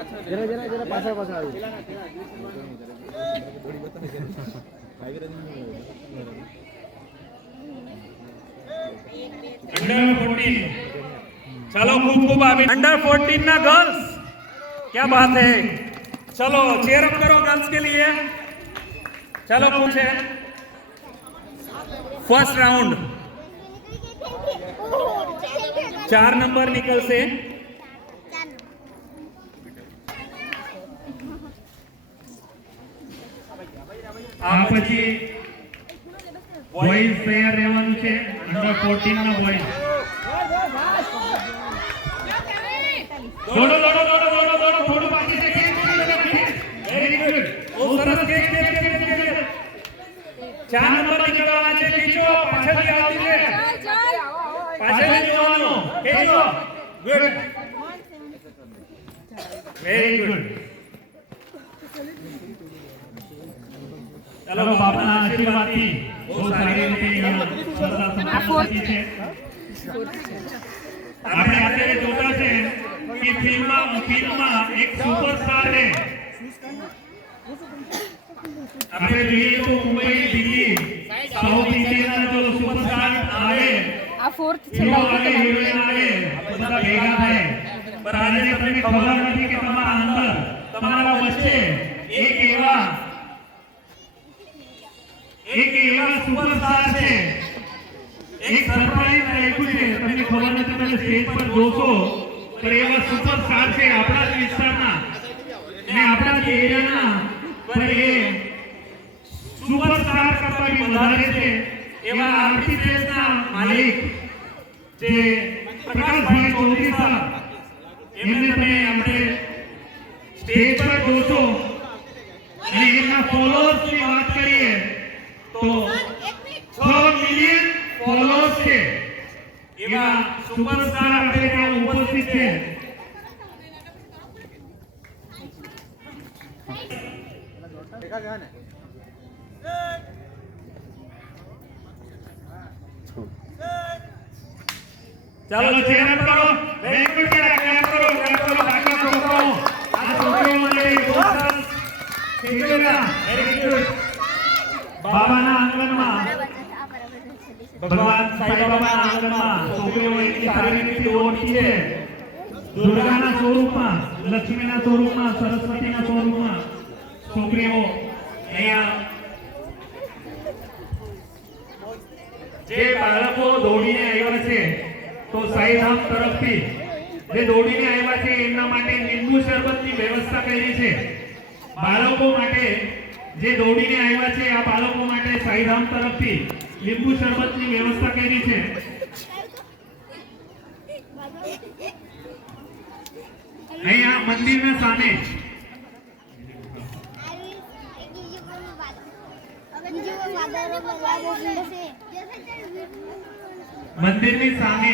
જરા જરા જરા પાછળ પાછળ આવી अंडर 14 चलो खूब खूब अभी अंडर 14 ना गर्ल्स क्या बात है चलो चेयर अप करो गर्ल्स के लिए चलो पूछे फर्स्ट राउंड 4 नंबर निकल से આ પછી બોયઝ તૈયાર રહેવાનું છે અંડર 14 ના બોયઝ દોડો દોડો દોડો દોડો દોડો થોડું બાકી છે વેરી ગુડ ઓ સરસ કે 4 નંબર નીકળવાના છે ખીચો પાછળથી આવતી છે પાછળથી જોવાનો ખીચો ગુડ વેરી ગુડ चलो बाबा ना आशीर्वाद थी वो सारी रीते આપણે અત્યારે જોતા છે કે ફિલ્મમાં એક સુપરસ્ટાર છે આપણે જોઈએ તો મુંબઈ દિલ્હી સાઉથ ઇન્ડિયાના જો સુપરસ્ટાર આવે આ ફોર્થ છે હિરોઈન આવે બધા ભેગા થાય પર આજે તમને ખબર નથી કે તમારા અંદર તમારા વચ્ચે એક એવા સુપરસ્ટાર છે એક સરપ્રાઈઝ રાખ્યું છે તમને ખબર નથી તમે સ્ટેજ પર જોશો પણ એવા સુપરસ્ટાર છે આપણા જ વિસ્તારના અને આપણા જ એરિયાના પણ એ સુપરસ્ટાર કરતા બી વધારે છે એવા આરતી પ્રેસના માલિક જે પ્રકાશભાઈ ચૌધરી સાહેબ એમને તમે આપણે સ્ટેજ પર જોશો અને એમના ફોલોઅર્સની વાત કરીએ तो 6 મિલિયન ફોલોઅર્સ છે એવા સુપરસ્ટાર આપણે ત્યાં ઉપસ્થિત છે देखा गया ने ચાલો ચેર અપ કરો વેરી ગુડ ક્લેપ કરો બાકી છોકરાઓ આ છોકરાઓ માટે બહુ સરસ ખેલેલા વેરી ગુડ બાબાના આંગણમાં ભગવાન સાઈ બાબાના આંગણમાં છોકરીઓ એટલી સારી રીતે ઓળખી છે દુર્ગાના સ્વરૂપમાં લક્ષ્મીના સ્વરૂપમાં સરસ્વતીના સ્વરૂપમાં છોકરીઓ અહીંયા જે બાળકો દોડીને આવ્યા છે તો સાઈધામ તરફથી જે દોડીને આવ્યા છે એમના માટે લીંબુ શરબતની વ્યવસ્થા કરી છે બાળકો માટે જે દોડીને આવ્યા છે આ બાળકો માટે સાઈધામ તરફથી લીંબુ શરબતની વ્યવસ્થા કરી છે અહીંયા મંદિરના સામે મંદિરની સામે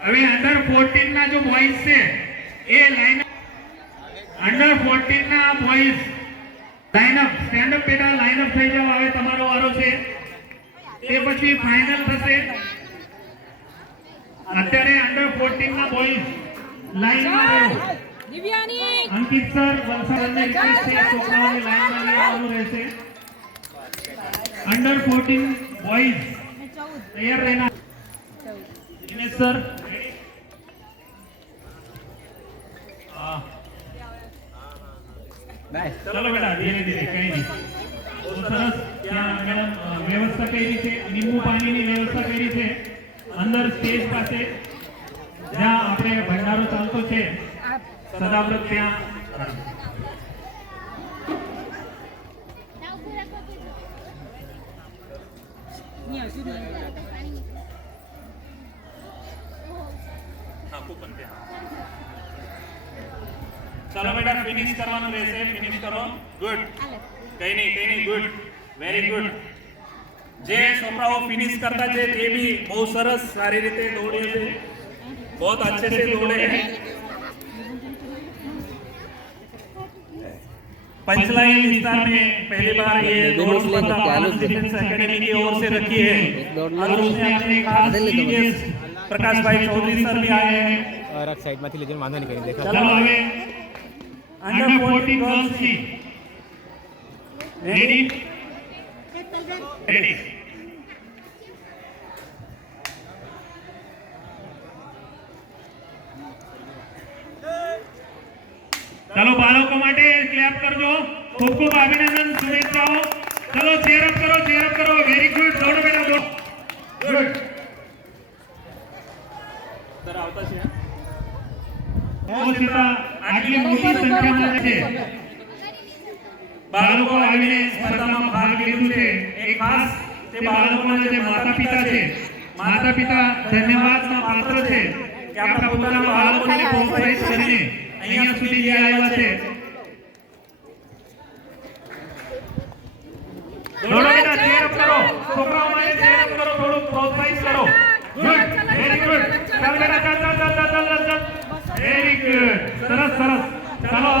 હવે અંડર 14 ના જો બોયઝ છે એ લાઈન અંડર 14 ના boys line up stand up બેટા લાઈન અપ થઈ જાવ હવે તમારો વારો છે તે પછી ફાઇનલ થશે અત્યારે અંડર 14 ના બોયઝ લાઈન માં રહો દિવ્યાની અંકિત સર વલસાડને રિક્વેસ્ટ છે છોકરાઓની લાઈન માં આવવાનું રહેશે અંડર 14 બોયઝ તૈયાર રહેના દિનેશ સર चलो बेटा धीरे धीरे कहीं नहीं तो सरस ત્યાં મેડમ વ્યવસ્થા કરી છે લીંબુ પાણીની વ્યવસ્થા કરી છે અંદર સ્ટેજ પાસે જ્યાં આપણે ભંડારો ચાલતો છે સદાવ્રત ત્યાં चलो बेटा फिनिश करवाना रहશે फिनिश કરો ગુડ કઈ નહીં ગુડ વેરી ગુડ જે છોકરાઓ ફિનિશ કરતા છે તે भी બહુ સરસ સારી રીતે દોડે છે बहुत अच्छे से दौड़े हैं पंचलाइन विस्तार में पहली बार ये दौड़ स्पर्धा भारत डिफेंस एकेडमी की ओर से रखी है और उसमें अपने खास सीडीएस प्रकाश भाई चौधरी सर भी आए हैं। और साइड में लेकिन मानना नहीं करेंगे देखा चलो आगे अंडर 14 गर्ल्स की रेडी रेडी चलो बालको માટે ક્લેપ કરજો ખૂબ ખૂબ અભિનંદન શુભેચ્છાઓ ચલો ચેર અપ કરો વેરી ગુડ દોડો બેટા દોડો ગુડ સર આવતા છે આટલી મોટી સંખ્યામાં છે બાળકો આવીને સ્પર્ધામાં ભાગ લીધું છે એક ખાસ તે બાળકોના જે માતા પિતા ધન્યવાદના પાત્ર છે કે આપણા પોતાના બાળકોને પ્રોત્સાહિત કરીને અહીંયા સુધી લઈ આવ્યા છે દોડો બેટા ચેર અપ કરો છોકરાઓ માટે ચેર અપ કરો થોડું પ્રોત્સાહિત કરો ગુડ વેરી ગુડ ચાલ બેટા ચાલ વેરી ગુડ સરસ ચાલો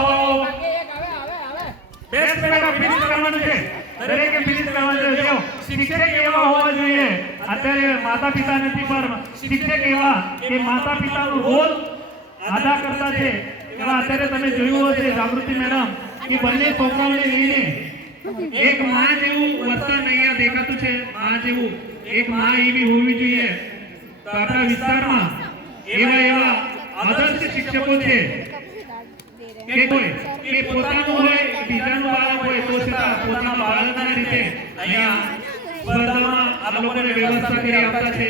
બેસ્ટ બેટા ફિનિશ કરવાનું છે દરેકે ફિનિશ કરવાનું છે જો શિક્ષક એવા હોવા જોઈએ અત્યારે માતા પિતા નથી પણ શિક્ષક એવા કે માતા પિતાનો રોલ અદા કરતા છે એવા અત્યારે તમે જોયું હશે જાગૃતિ મેડમ કે બંને છોકરાઓને લઈને એક માં જેવું વર્તન અહીંયા દેખાતું છે માં જેવું એક માં એવી હોવી જોઈએ તો આપણા વિસ્તારમાં એવા આદર્શ શિક્ષકો છે કે કોઈ કે પોતાનું હોય બીજાનું બાળક હોય તો છતાં પોતાના બાળકના રીતે અહીંયા સ્પર્ધામાં આ લોકોને વ્યવસ્થા કરી આપતા છે